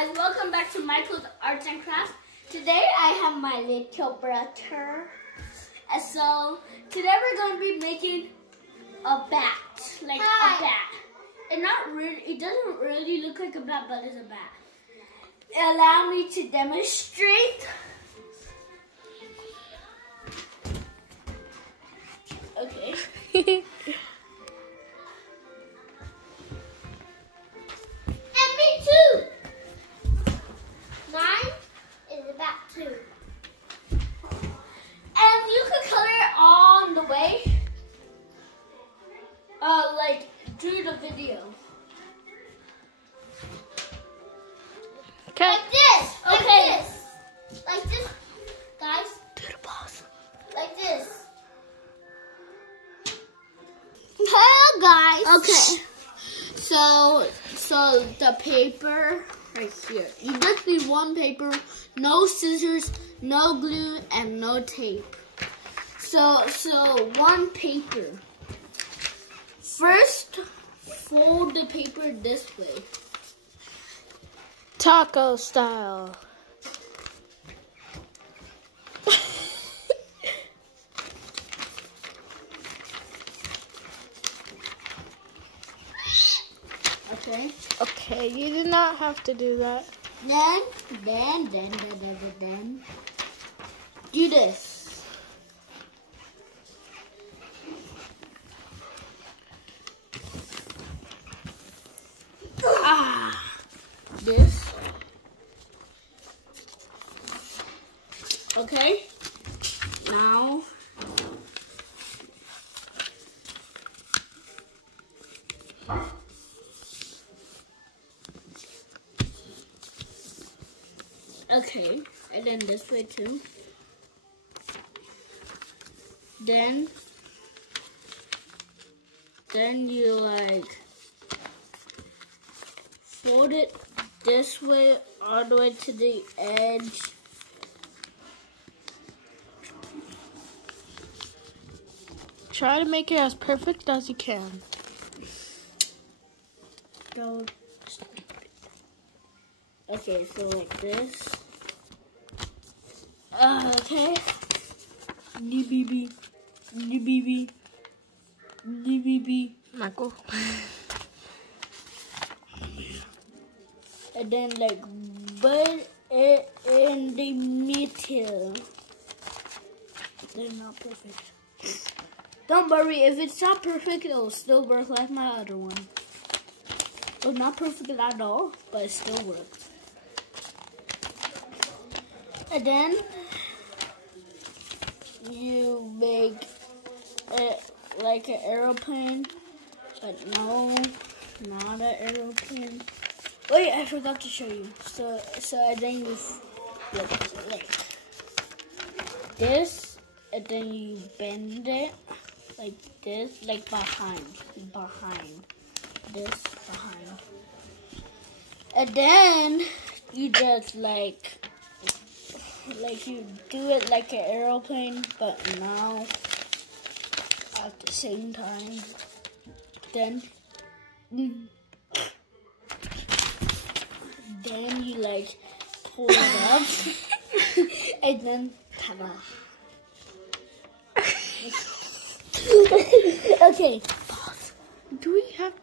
guys, welcome back to Michael's Arts and Crafts. Today I have my little brother. And so today we're going to be making a bat, like a bat. And not really, it doesn't really look like a bat, but it's a bat. Allow me to demonstrate. Okay. And me too. Mine is a bat too. And you can color it on the way. Like through the video. Okay. Like this. Okay. Like this. Guys. Do the balls. Like this. Hello guys. Okay. So the paper right here. You just need one paper, no scissors, no glue, and no tape. So one paper. First, fold the paper this way. Taco style. Okay. Okay, you did not have to do that. Then do this. This. Okay. Now. Okay, and then this way too. Then you like fold it this way all the way to the edge. Try to make it as perfect as you can. Go. Okay, so like this. Okay. DBB. Michael. And then like put it in the middle. They're not perfect. Don't worry, if it's not perfect, it'll still work like my other one. Well, not perfect at all, but it still works. And then you make it like an aeroplane, but no, not an aeroplane. Wait, I forgot to show you. So then you like this, and then you bend it like this, like behind, this behind, and then you just like you do it like an aeroplane, but now at the same time. Then you like pull it up, and then ta-da. Okay. Do we have